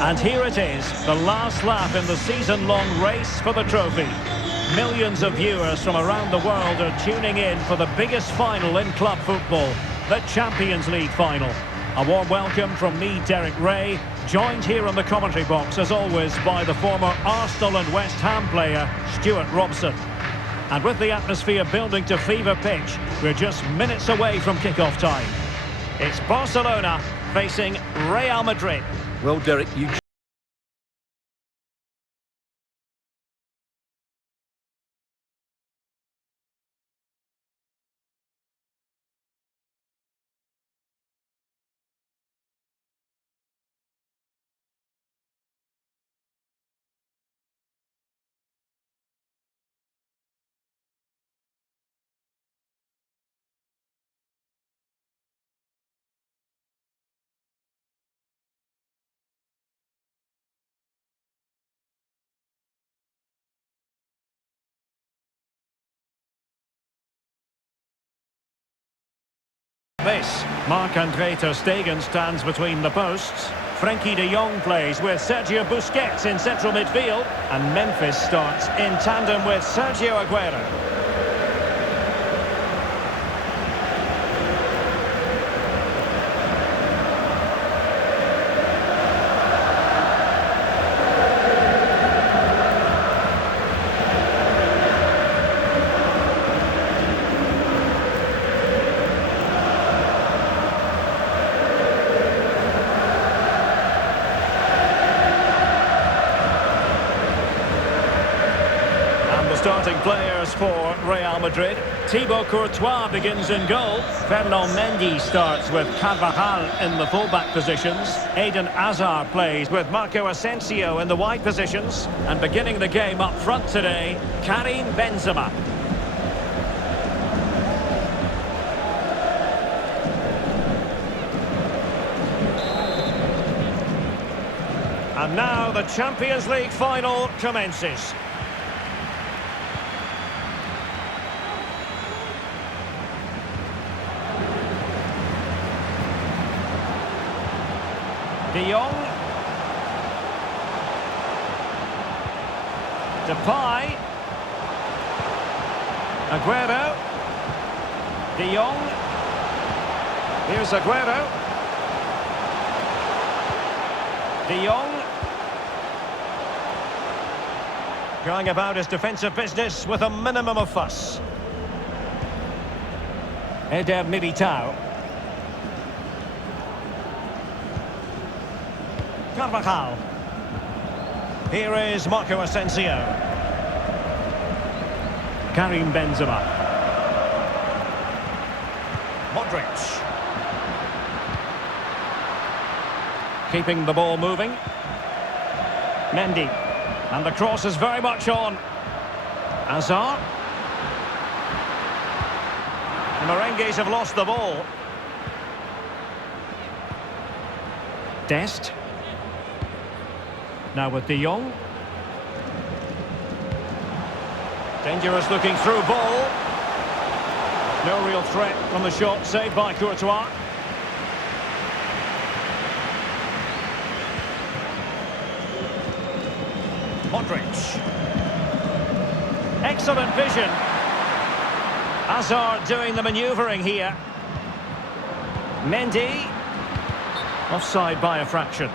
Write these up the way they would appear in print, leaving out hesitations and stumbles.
And here it is, the last lap in the season-long race for the trophy. Millions of viewers from around the world are tuning in for the biggest final in club football, the Champions League final. A warm welcome from me, Derek Ray, joined here in the commentary box, as always, by the former Arsenal and West Ham player, Stuart Robson. And with the atmosphere building to fever pitch, we're just minutes away from kickoff time. It's Barcelona facing Real Madrid. Well, Derek, you... This, Marc-Andre ter Stegen stands between the posts. Frenkie de Jong plays with Sergio Busquets in central midfield. And Memphis starts in tandem with Sergio Aguero. Starting players for Real Madrid. Thibaut Courtois begins in goal. Fernand Mendy starts with Carvajal in the fullback positions. Eden Hazard plays with Marco Asensio in the wide positions. And beginning the game up front today, Karim Benzema. And now the Champions League final commences. De Jong. Depay. Aguero. De Jong. Here's Aguero. De Jong. Going about his defensive business with a minimum of fuss. Eder Militao. Carvajal. Here is Marco Asensio. Karim Benzema. Modric. Keeping the ball moving. Mendy. And the cross is very much on. Hazard. The Merengues have lost the ball. Dest. Now with De Jong. Dangerous looking through ball. No real threat from the shot, saved by Courtois. Modric. Excellent vision. Hazard doing the manoeuvring here. Mendy. Offside by a fraction.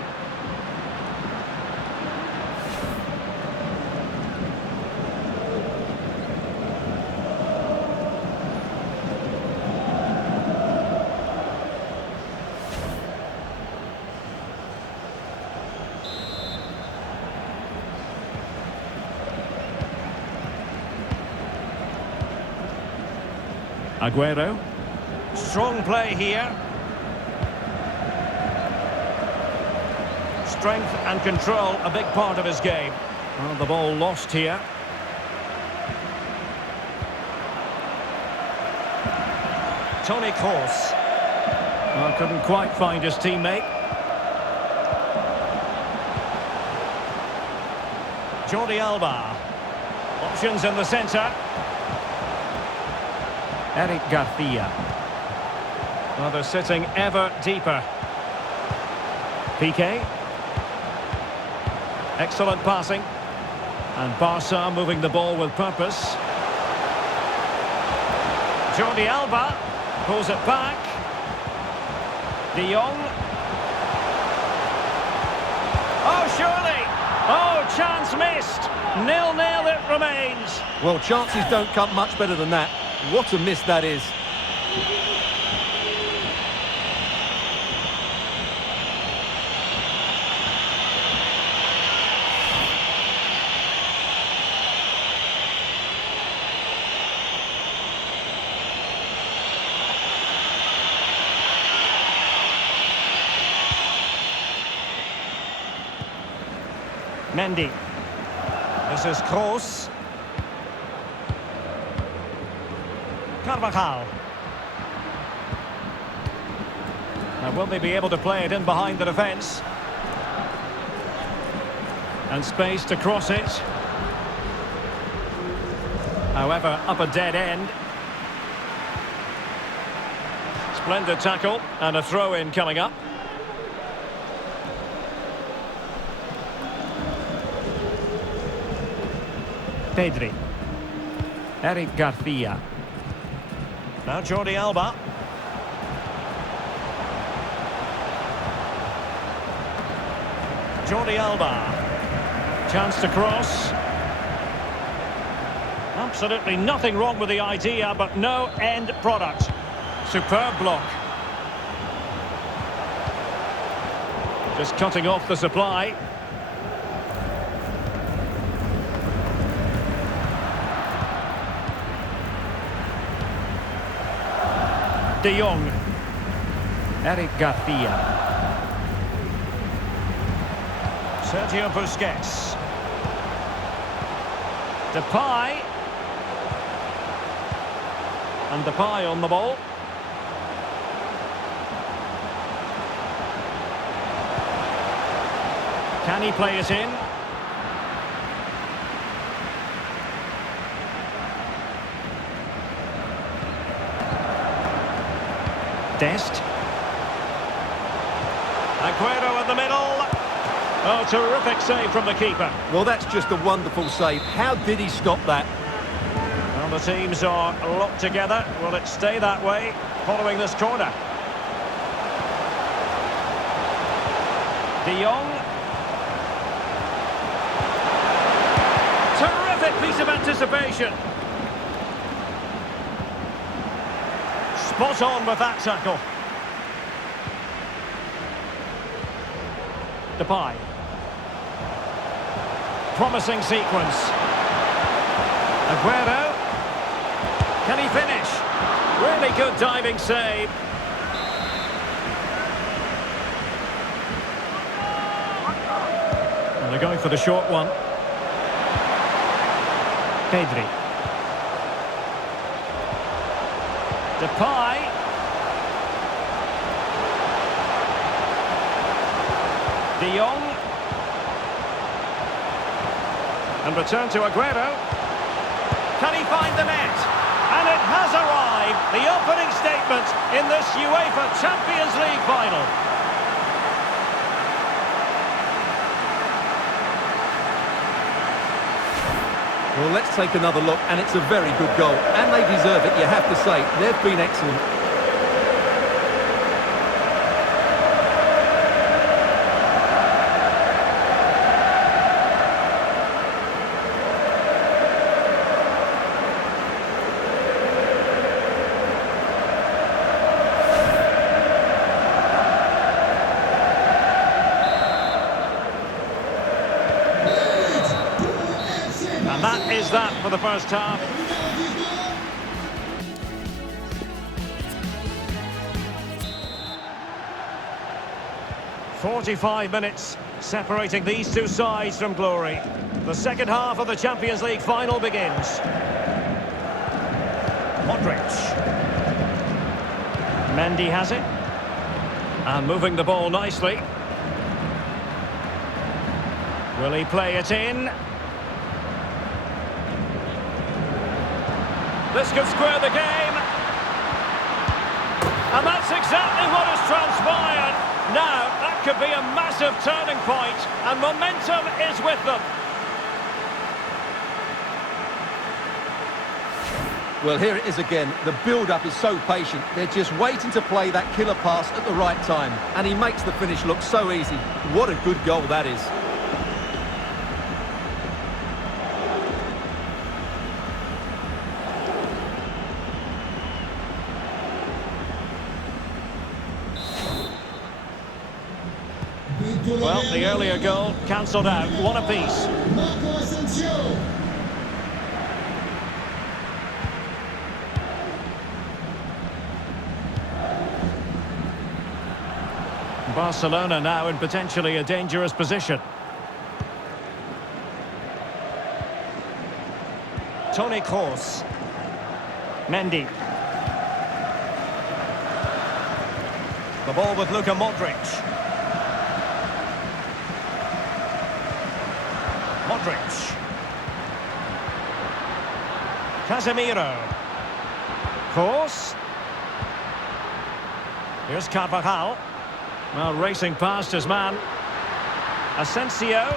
Aguero. Strong play here. Strength and control, a big part of his game. Well, the ball lost here. Toni Kroos. Well, couldn't quite find his teammate. Jordi Alba. Options in the centre. Eric Garcia. Well, they're sitting ever deeper. Piqué. Excellent passing. And Barca moving the ball with purpose. Jordi Alba pulls it back. De Jong. Oh, surely! Oh, chance missed. 0-0 it remains. Well, chances don't come much better than that. What a miss that is. Mendy. This is Kroos. Carvajal. Now, will they be able to play it in behind the defence? And space to cross it. However, up a dead end. Splendid tackle and a throw-in coming up. Pedri. Eric Garcia. Now Jordi Alba. Jordi Alba. Chance to cross. Absolutely nothing wrong with the idea, but no end product. Superb block. Just cutting off the supply. De Jong. Eric Garcia. Sergio Busquets. Depay. And Depay on the ball. Can he play it in? Dest. Aguero in the middle. Oh, terrific save from the keeper. Well, that's just a wonderful save. How did he stop that? Well, the teams are locked together. Will it stay that way following this corner? De Jong. Terrific piece of anticipation. Spot on with that tackle. Depay. Promising sequence. Aguero. Can he finish? Really good diving save. And they're going for the short one. Pedri. Depay. De Jong. And return to Aguero. Can he find the net? And it has arrived. The opening statement in this UEFA Champions League final. Well, let's take another look, and it's a very good goal. And they deserve it, you have to say. They've been excellent. And that is that for the first half. "45 minutes separating these two sides from glory. The second half of the Champions League final begins. Modric. Mendy has it. And moving the ball nicely. Will he play it in? This could square the game. And that's exactly what has transpired. Now, that could be a massive turning point, and momentum is with them. Well, here it is again. The build-up is so patient. They're just waiting to play that killer pass at the right time. And he makes the finish look so easy. What a good goal that is. Well, the earlier goal cancelled out. One apiece. Barcelona now in potentially a dangerous position. Toni Kroos. Mendy. The ball with Luka Modric. Modric. Casemiro. Kroos. Here's Carvajal. Well, racing past his man. Asensio.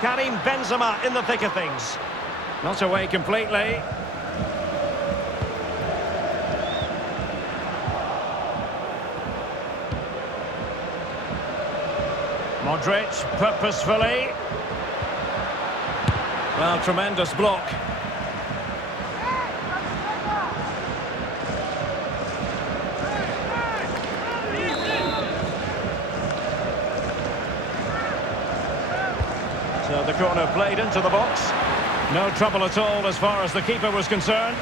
Karim Benzema in the thick of things. Not away completely. Modric, purposefully. Well, tremendous block. So the corner played into the box. No trouble at all as far as the keeper was concerned.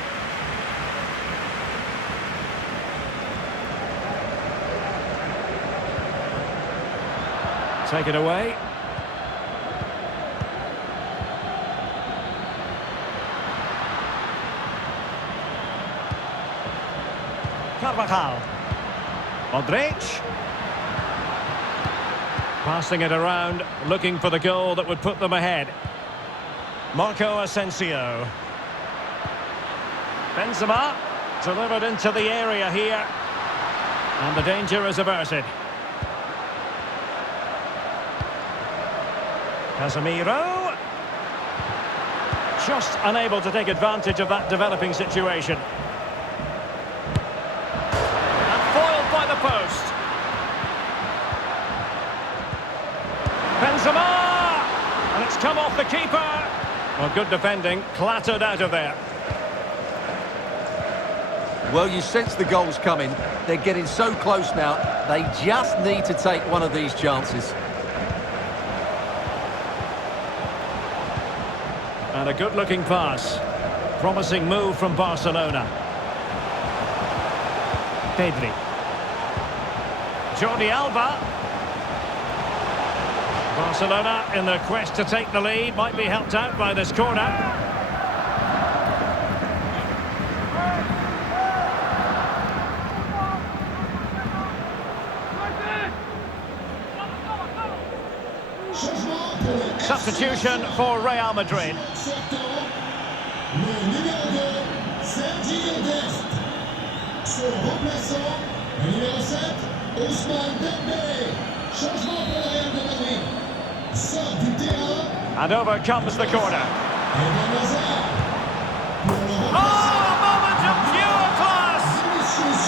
Take it away. Carvajal. Modric. Passing it around, looking for the goal that would put them ahead. Marco Asensio. Benzema. Delivered into the area here. And the danger is averted. Casemiro. Just unable to take advantage of that developing situation. And foiled by the post. Benzema! And it's come off the keeper. Well, good defending, clattered out of there. Well, you sense the goals coming. They're getting so close now. They just need to take one of these chances. And a good-looking pass. Promising move from Barcelona. Pedri. Jordi Alba. Barcelona, in their quest to take the lead, might be helped out by this corner. Substitution for Real Madrid. And over comes the corner. Oh, a moment of pure class!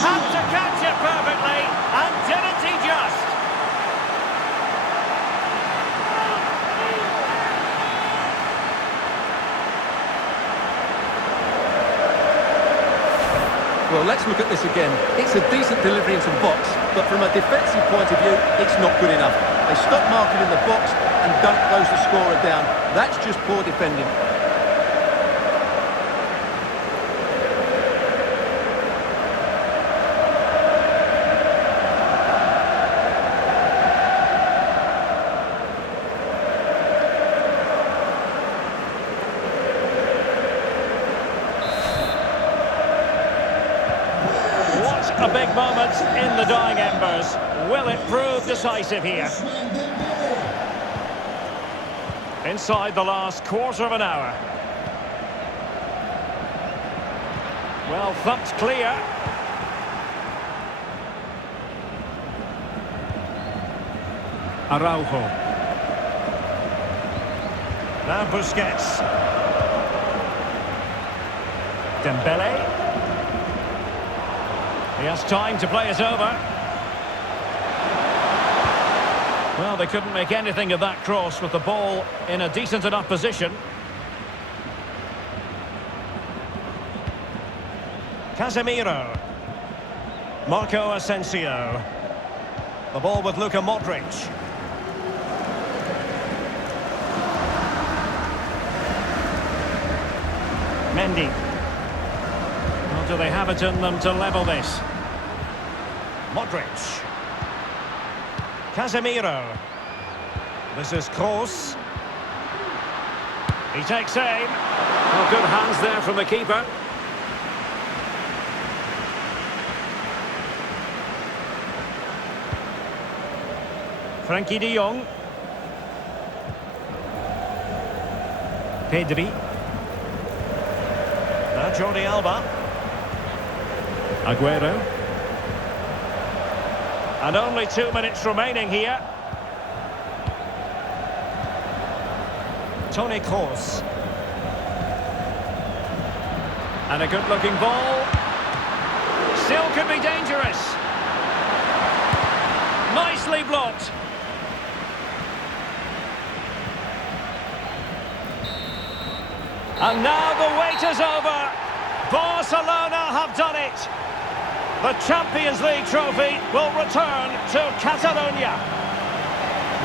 Had to catch it perfectly, and didn't he just? Well, let's look at this again. It's a decent delivery into the box, but from a defensive point of view, it's not good enough. They stop marking in the box and don't close the scorer down. That's just poor defending. A big moment in the dying embers. Will it prove decisive here? Inside the last quarter of an hour. Well, thumped clear. Araujo. Now Busquets. Dembele. He has time to play it over. Well, they couldn't make anything of that cross with the ball in a decent enough position. Casemiro. Marco Asensio. The ball with Luka Modric. Mendy. Well, do they have it in them to level this? Modric. Casemiro. This is Kroos. He takes aim. Oh, good hands there from the keeper. Frankie de Jong. Pedri. Now Jordi Alba. Aguero. And only 2 minutes remaining here. Toni Kroos. And a good-looking ball. Still could be dangerous. Nicely blocked. And now the wait is over. Barcelona have done it. The Champions League trophy will return to Catalonia.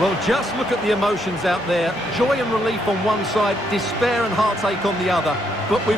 Well, just look at the emotions out there. Joy and relief on one side, despair and heartache on the other. But with